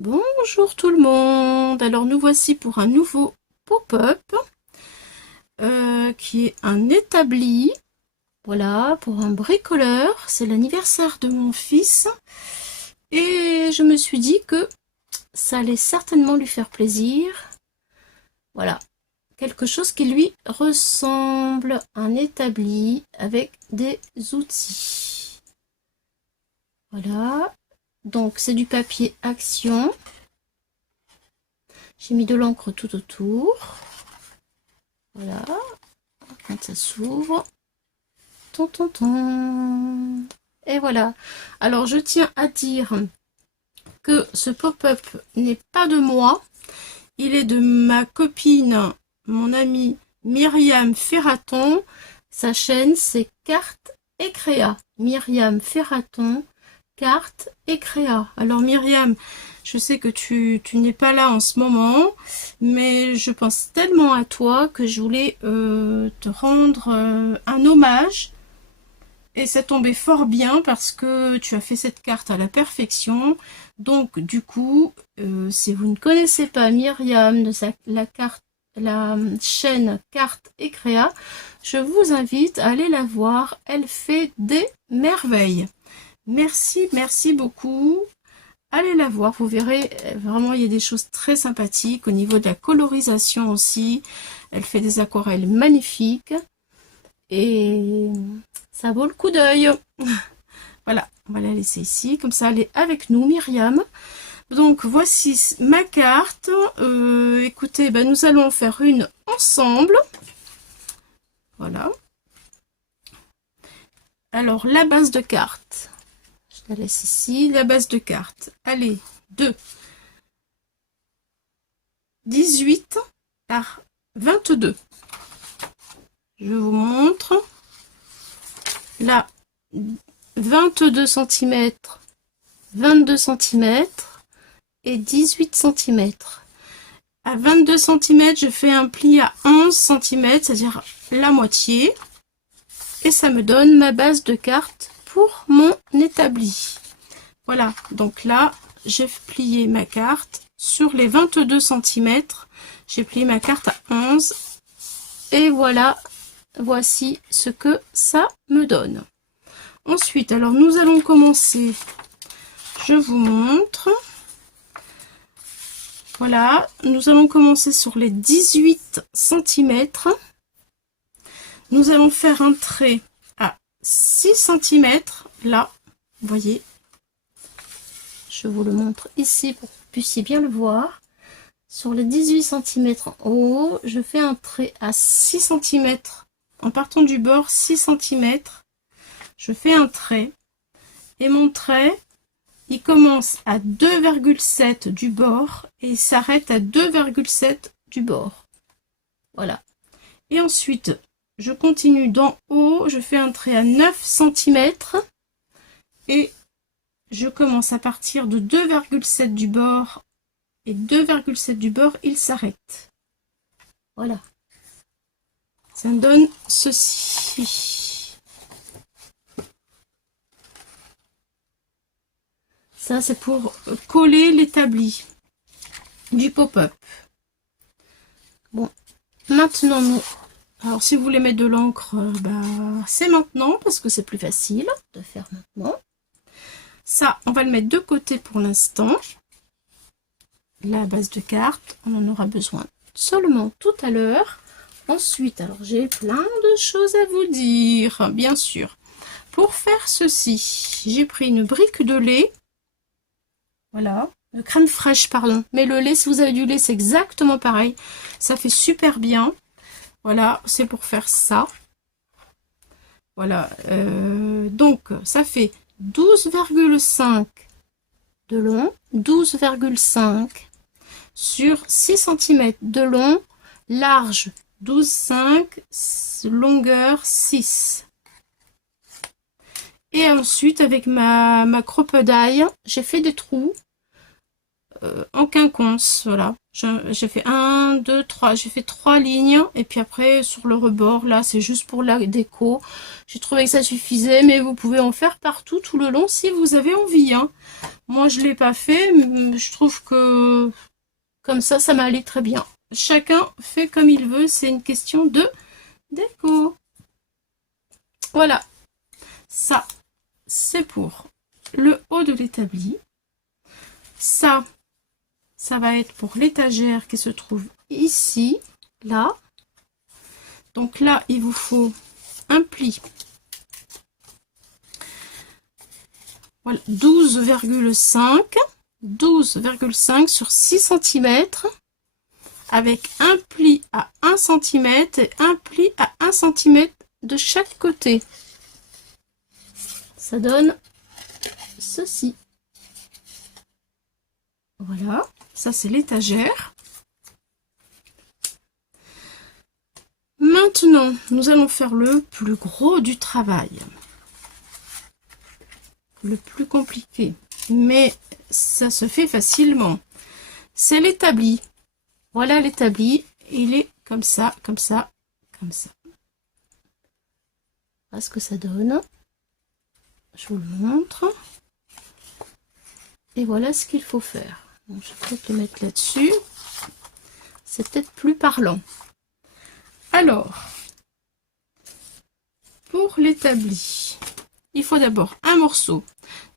Bonjour tout le monde, alors nous voici pour un nouveau pop-up qui est un établi, voilà, pour un bricoleur. C'est l'anniversaire de mon fils et je me suis dit que ça allait certainement lui faire plaisir. Voilà, quelque chose qui lui ressemble, un établi avec des outils. Voilà, donc c'est du papier action. J'ai mis de l'encre tout autour. Voilà. Quand ça s'ouvre. Ton, ton, ton. Et voilà. Alors, je tiens à dire que ce pop-up n'est pas de moi. Il est de ma copine, mon amie Myriam Ferraton. Sa chaîne, c'est Cartes et Créa. Myriam Ferraton, Cartes et Créa. Alors, Myriam, je sais que tu n'es pas là en ce moment, mais je pense tellement à toi que je voulais te rendre un hommage. Et ça tombait fort bien parce que tu as fait cette carte à la perfection. Donc du coup, si vous ne connaissez pas Myriam de la chaîne Cartes et Créa, je vous invite à aller la voir. Elle fait des merveilles. Merci, merci beaucoup. Allez la voir, vous verrez, vraiment il y a des choses très sympathiques au niveau de la colorisation aussi. Elle fait des aquarelles magnifiques et ça vaut le coup d'œil. Voilà, on va la laisser ici, comme ça elle est avec nous, Myriam. Donc voici ma carte. Écoutez, ben, nous allons en faire une ensemble. Voilà. Alors la base de carte, je la laisse ici. La base de carte, allez, de 18 par 22. Je vous montre. Là, 22 cm, 22 cm et 18 cm. À 22 cm, je fais un pli à 11 cm, c'est-à-dire la moitié. Et ça me donne ma base de carte pour mon établi. Voilà, donc là, j'ai plié ma carte. Sur les 22 cm, j'ai plié ma carte à 11. Et voilà, voici ce que ça me donne. Ensuite, alors nous allons commencer. Je vous montre. Voilà, nous allons commencer sur les 18 cm. Nous allons faire un trait à 6 cm. Là, vous voyez. Je vous le montre ici pour que vous puissiez bien le voir. Sur les 18 cm en haut, je fais un trait à 6 cm. En partant du bord, 6 cm. Je fais un trait. Et mon trait, il commence à 2,7 du bord et il s'arrête à 2,7 du bord. Voilà. Et ensuite, je continue d'en haut, je fais un trait à 9 cm et je commence à partir de 2,7 du bord et 2,7 du bord, il s'arrête. Voilà. Ça me donne ceci. Ça, c'est pour coller l'établi du pop-up. Bon, maintenant, nous... Alors, si vous voulez mettre de l'encre, bah, c'est maintenant, parce que c'est plus facile de faire maintenant. Ça, on va le mettre de côté pour l'instant. La base de carte, on en aura besoin seulement tout à l'heure. Ensuite, alors j'ai plein de choses à vous dire, bien sûr. Pour faire ceci, j'ai pris une brique de lait. Voilà, de crème fraîche, pardon. Mais le lait, si vous avez du lait, c'est exactement pareil. Ça fait super bien. Voilà, c'est pour faire ça. Voilà, donc ça fait 12,5 de long, 12,5 sur 6 cm de long, large 12,5, longueur 6. Et ensuite, avec ma crocodile, j'ai fait des trous en quinconce, voilà. J'ai fait 1, 2, 3, j'ai fait 3 lignes, et puis après, sur le rebord, là, c'est juste pour la déco. J'ai trouvé que ça suffisait, mais vous pouvez en faire partout, tout le long, si vous avez envie, hein. Moi, je l'ai pas fait, mais je trouve que comme ça m'allait très bien. Chacun fait comme il veut, c'est une question de déco. Voilà, ça, c'est pour le haut de l'établi. Ça va être pour l'étagère qui se trouve ici, là. Donc là, il vous faut un pli. Voilà, 12,5 sur 6 cm, avec un pli à 1 cm et un pli à 1 cm de chaque côté. Ça donne ceci. Voilà, ça c'est l'étagère. Maintenant, nous allons faire le plus gros du travail. Le plus compliqué. Mais ça se fait facilement. C'est l'établi. Voilà l'établi. Il est comme ça, comme ça, comme ça. Voilà ce que ça donne. Je vous le montre. Et voilà ce qu'il faut faire. Donc, je vais peut-être le mettre là-dessus. C'est peut-être plus parlant. Alors, pour l'établi, il faut d'abord un morceau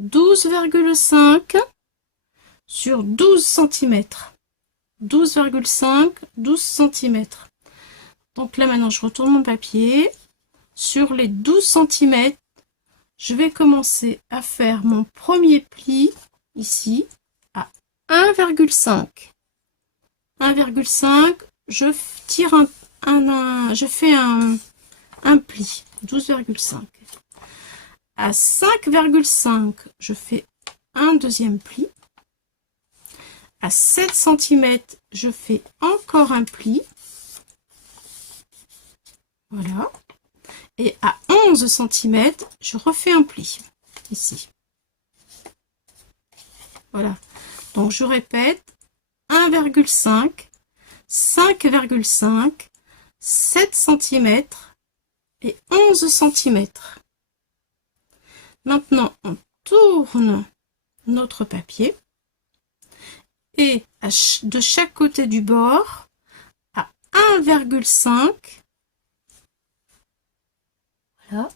12,5 sur 12 cm. 12,5, 12 cm. Donc là maintenant je retourne mon papier. Sur les 12 cm, je vais commencer à faire mon premier pli ici à 1,5. 1,5, je tire je fais un pli 12,5. À 5,5, je fais un deuxième pli. À 7 cm, je fais encore un pli. Voilà. Et à 11 cm, je refais un pli. Ici. Voilà. Donc, je répète. 1,5, 5,5, 7 cm et 11 cm. Maintenant, on tourne notre papier. Et de chaque côté du bord, à 1,5, voilà,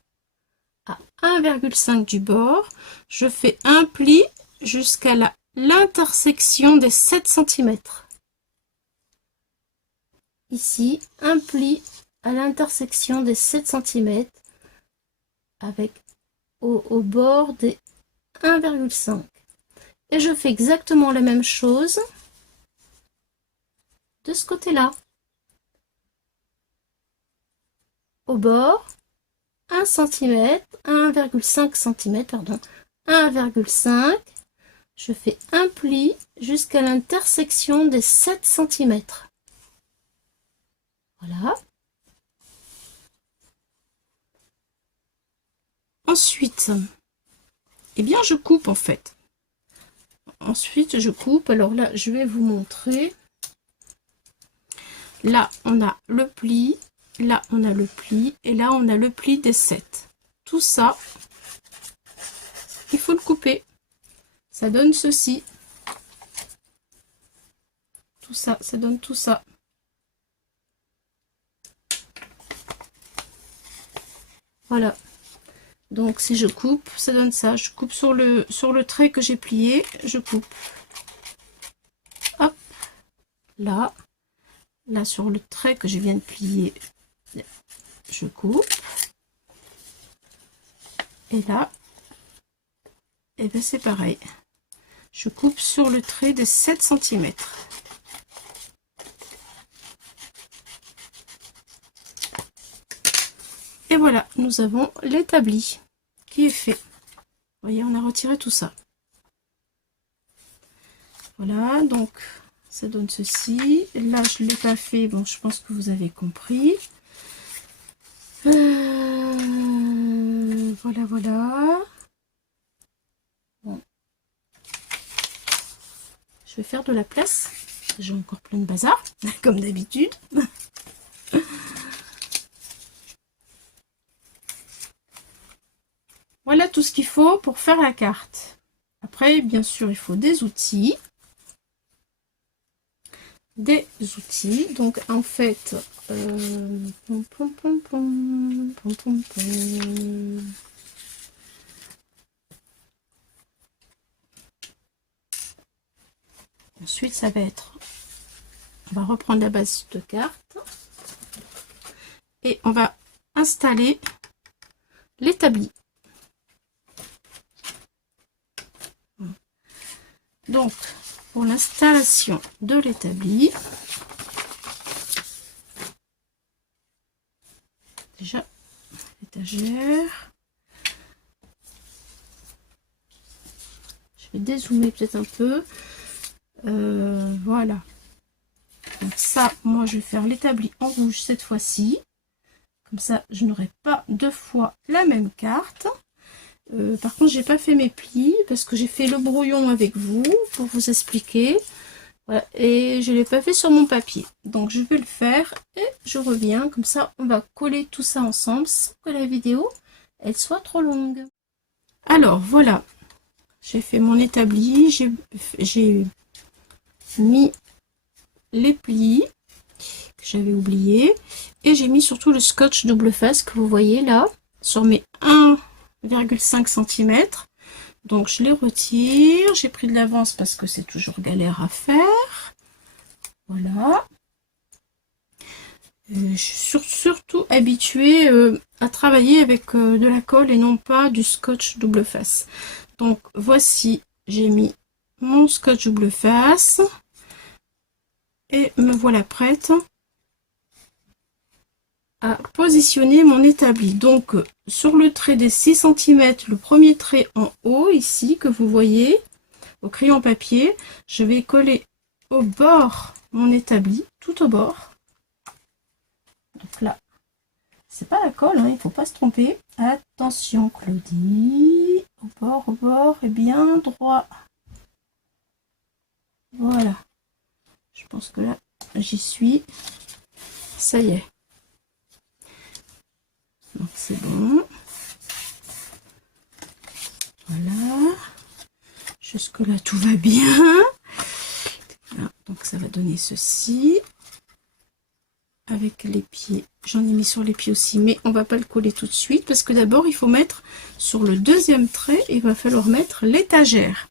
à 1,5 du bord, je fais un pli jusqu'à l'intersection des 7 cm. Ici, un pli à l'intersection des 7 cm avec au bord des 1,5. Et je fais exactement la même chose de ce côté-là. Au bord, 1 cm, 1,5 cm, pardon, 1,5. Je fais un pli jusqu'à l'intersection des 7 cm. Voilà. Ensuite, eh bien, je coupe en fait. Ensuite, je coupe. Alors là, je vais vous montrer. Là, on a le pli. Là, on a le pli. Et là, on a le pli des 7. Tout ça, il faut le couper. Ça donne ceci. Tout ça, ça donne tout ça. Voilà. Donc, si je coupe, ça donne ça. Je coupe sur le trait que j'ai plié. Je coupe. Hop. Là. Là, sur le trait que je viens de plier, je coupe. Et là, et bien c'est pareil. Je coupe sur le trait des 7 cm. Et voilà, nous avons l'établi qui est fait. Vous voyez, on a retiré tout ça. Voilà, donc ça donne ceci. Là, je ne l'ai pas fait. Bon, je pense que vous avez compris. Voilà, voilà. Bon. je vais faire de la place. J'ai encore plein de bazar, comme d'habitude. Voilà tout ce qu'il faut pour faire la carte. Après, bien sûr, il faut des outils. Donc en fait, ensuite ça va être, on va reprendre la base de carte et on va installer l'établi. Donc pour l'installation de l'établi, déjà l'étagère, je vais dézoomer peut-être un peu, voilà. Donc ça, moi je vais faire l'établi en rouge cette fois-ci, comme ça je n'aurai pas deux fois la même carte. Par contre j'ai pas fait mes plis parce que j'ai fait le brouillon avec vous pour vous expliquer. Voilà, et je l'ai pas fait sur mon papier, donc je vais le faire et je reviens, comme ça on va coller tout ça ensemble sans que la vidéo elle soit trop longue. Alors voilà, j'ai fait mon établi, j'ai mis les plis que j'avais oublié et j'ai mis surtout le scotch double face que vous voyez là sur mes 1,5 cm. Donc je les retire, j'ai pris de l'avance parce que c'est toujours galère à faire. Voilà. Je suis surtout habituée à travailler avec de la colle et non pas du scotch double face. Donc voici, j'ai mis mon scotch double face et me voilà prête à positionner mon établi. Donc sur le trait des 6 cm, le premier trait en haut ici que vous voyez au crayon papier, je vais coller au bord mon établi, tout au bord. Donc là, c'est pas la colle, hein, il faut pas se tromper. Attention Claudie, au bord et bien droit. Voilà, je pense que là j'y suis, ça y est. Donc c'est bon. Voilà. Jusque là tout va bien. Voilà, donc ça va donner ceci. Avec les pieds. J'en ai mis sur les pieds aussi, mais on va pas le coller tout de suite parce que d'abord il faut mettre sur le deuxième trait, il va falloir mettre l'étagère.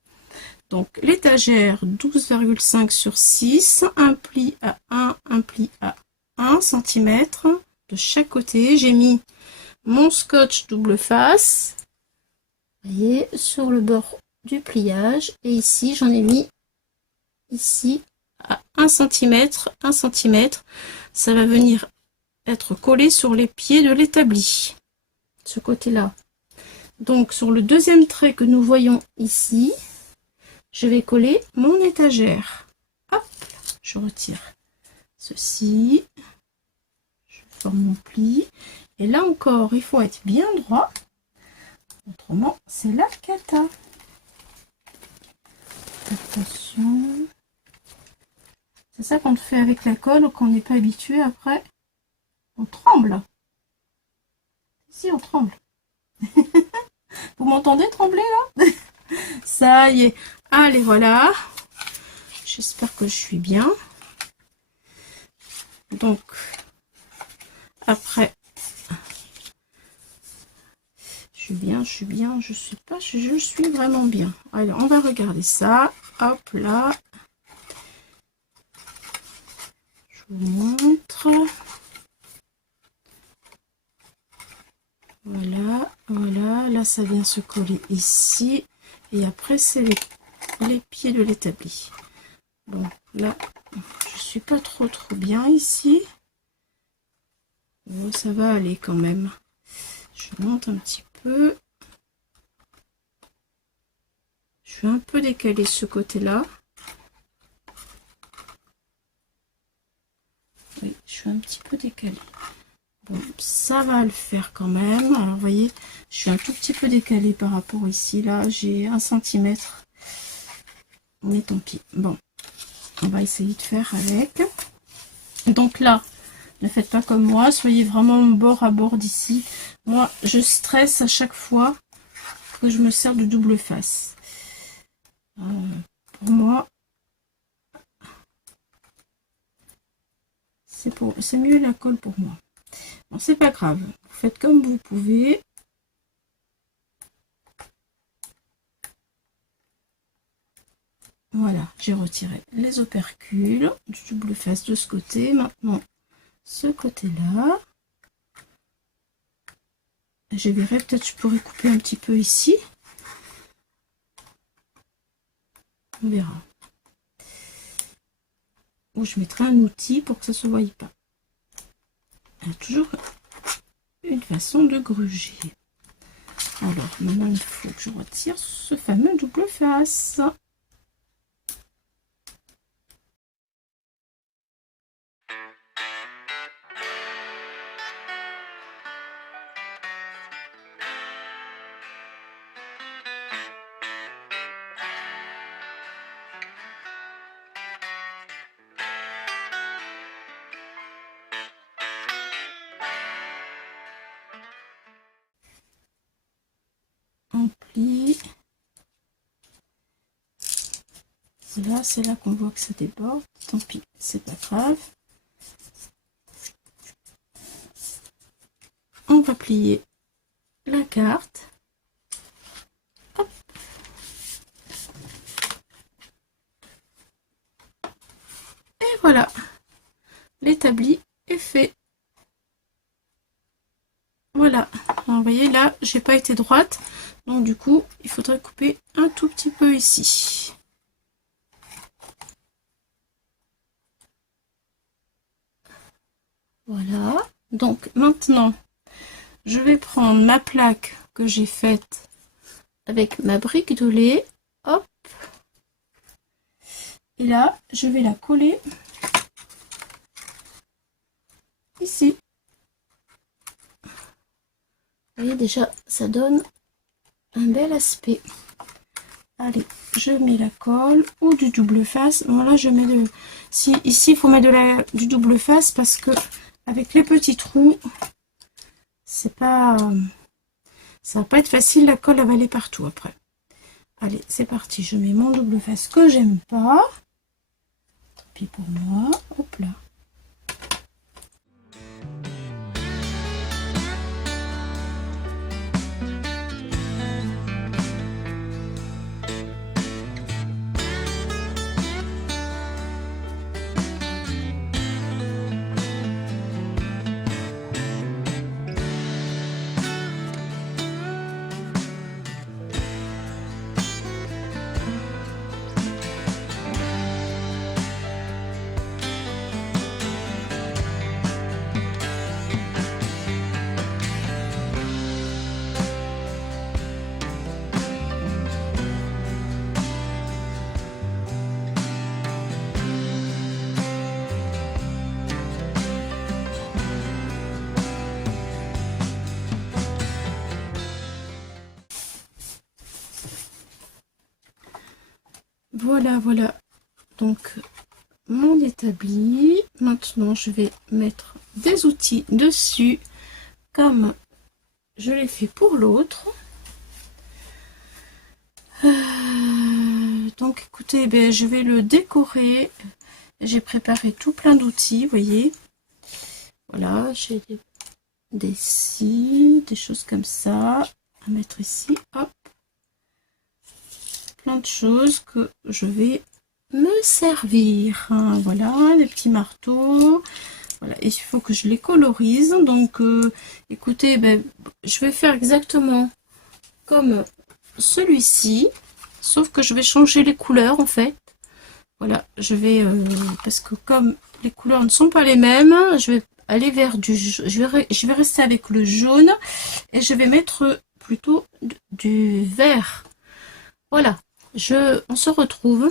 Donc l'étagère 12,5 sur 6, un pli à 1, un pli à 1 cm de chaque côté. J'ai mis mon scotch double face, vous voyez, sur le bord du pliage, et ici j'en ai mis ici à 1 cm, 1 cm. Ça va venir être collé sur les pieds de l'établi, ce côté là. Donc sur le deuxième trait que nous voyons ici, je vais coller mon étagère. Hop, je retire ceci, je forme mon pli, et là encore il faut être bien droit, autrement c'est la cata. Attention, c'est ça qu'on fait avec la colle, qu'on n'est pas habitué, après on tremble. Si on tremble. Vous m'entendez trembler là? Ça y est. Allez, voilà. J'espère que je suis bien. Donc, après, je suis bien, je suis pas, je suis vraiment bien. Allez, on va regarder ça. Hop là. Je vous montre. Voilà, voilà. Là, ça vient se coller ici. Et après, c'est les pieds de l'établi. Bon, là, je suis pas trop bien ici. Bon, ça va aller quand même. Je monte un petit peu. Je suis un peu décalée ce côté-là. Oui, je suis un petit peu décalée. Bon, ça va le faire quand même. Alors, vous voyez, je suis un tout petit peu décalée par rapport ici. Là, j'ai 1 cm. Mais tant pis. Bon, on va essayer de faire avec. Donc là, ne faites pas comme moi, soyez vraiment bord à bord d'ici. Moi, je stresse à chaque fois que je me sers de double face. Pour moi, c'est mieux la colle pour moi. Bon, c'est pas grave, vous faites comme vous pouvez. Voilà, j'ai retiré les opercules du double face de ce côté. Maintenant, ce côté-là. Je verrai, peut-être je pourrais couper un petit peu ici. On verra. Ou je mettrai un outil pour que ça ne se voie pas. Il y a toujours une façon de gruger. Alors, maintenant, il faut que je retire ce fameux double face. On plie. Là, c'est là qu'on voit que ça déborde. Tant pis, c'est pas grave. On va plier la carte. Hop. Et voilà, l'établi est fait. Voilà, alors, vous voyez là, j'ai pas été droite, donc du coup, il faudrait couper un tout petit peu ici. Voilà, donc maintenant, je vais prendre ma plaque que j'ai faite avec ma brique de lait, hop, et là, je vais la coller ici. Vous voyez déjà, ça donne un bel aspect. Allez, je mets la colle ou du double face. Voilà, je mets de... Si, ici, il faut mettre du double face parce que avec les petits trous, c'est pas... ça va pas être facile, la colle elle va aller partout après. Allez, c'est parti. Je mets mon double face que j'aime pas. Tant pis pour moi. Hop là. Voilà, voilà. Donc, mon établi. Maintenant, je vais mettre des outils dessus, comme je l'ai fait pour l'autre. Donc, écoutez, ben, je vais le décorer. J'ai préparé tout plein d'outils, vous voyez. Voilà, j'ai des scies, des choses comme ça à mettre ici. Hop. Plein de choses que je vais me servir. Voilà, des petits marteaux. Voilà, et il faut que je les colorise. Donc, écoutez, ben, je vais faire exactement comme celui-ci, sauf que je vais changer les couleurs en fait. Voilà, je vais parce que comme les couleurs ne sont pas les mêmes, je vais aller vers je vais rester avec le jaune et je vais mettre plutôt du vert. Voilà, on se retrouve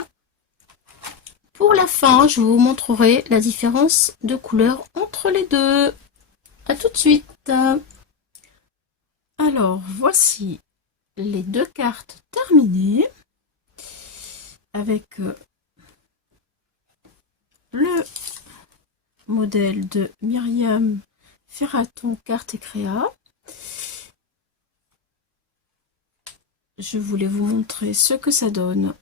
pour la fin. Je vous montrerai la différence de couleur entre les deux. À tout de suite. Alors voici les deux cartes terminées avec le modèle de Myriam Ferraton Carte et Créa. Je voulais vous montrer ce que ça donne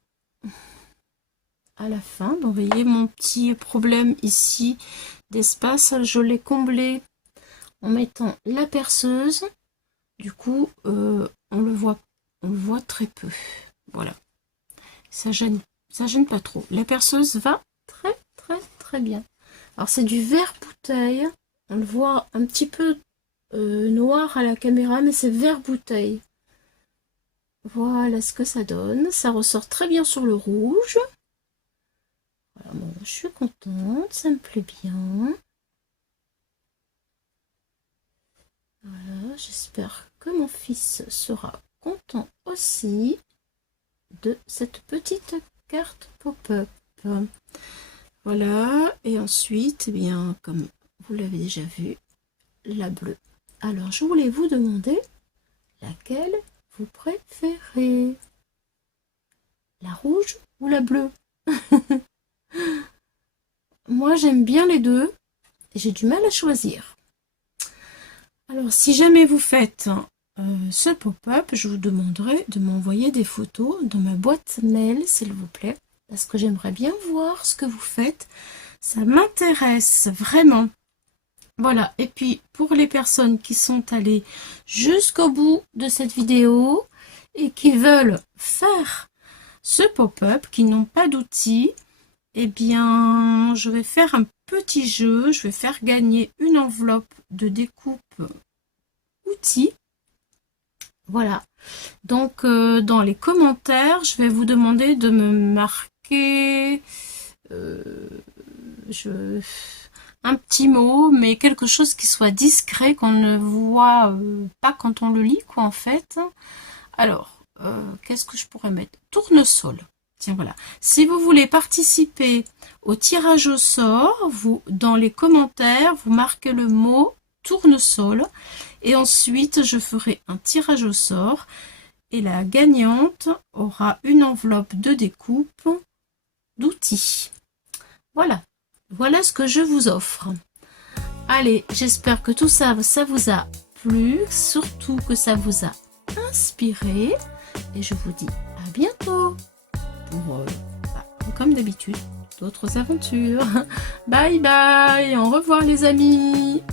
à la fin. Donc, vous voyez mon petit problème ici d'espace, je l'ai comblé en mettant la perceuse. Du coup, on le voit très peu. Voilà, ça gêne pas trop. La perceuse va très bien. Alors c'est du verre bouteille. On le voit un petit peu noir à la caméra, mais c'est verre bouteille. Voilà ce que ça donne. Ça ressort très bien sur le rouge. Voilà, bon, je suis contente, ça me plaît bien. Voilà, j'espère que mon fils sera content aussi de cette petite carte pop-up. Voilà, et ensuite, eh bien, comme vous l'avez déjà vu, la bleue. Alors, je voulais vous demander laquelle vous préférez, la rouge ou la bleue? Moi, j'aime bien les deux et j'ai du mal à choisir. Alors, si jamais vous faites ce pop-up, je vous demanderai de m'envoyer des photos dans ma boîte mail, s'il vous plaît, parce que j'aimerais bien voir ce que vous faites. Ça m'intéresse vraiment. Voilà, et puis pour les personnes qui sont allées jusqu'au bout de cette vidéo et qui veulent faire ce pop-up, qui n'ont pas d'outils, eh bien, je vais faire un petit jeu. Je vais faire gagner une enveloppe de découpe outils. Voilà. Donc, dans les commentaires, je vais vous demander de me marquer un petit mot, mais quelque chose qui soit discret, qu'on ne voit pas quand on le lit, quoi, en fait. Alors, qu'est-ce que je pourrais mettre? Tournesol. Tiens, voilà. Si vous voulez participer au tirage au sort, vous, dans les commentaires, vous marquez le mot tournesol. Et ensuite, je ferai un tirage au sort. Et la gagnante aura une enveloppe de découpe d'outils. Voilà. Voilà ce que je vous offre. Allez, j'espère que tout ça, ça vous a plu. Surtout que ça vous a inspiré. Et je vous dis à bientôt. Pour, comme d'habitude, d'autres aventures. Bye bye, au revoir les amis.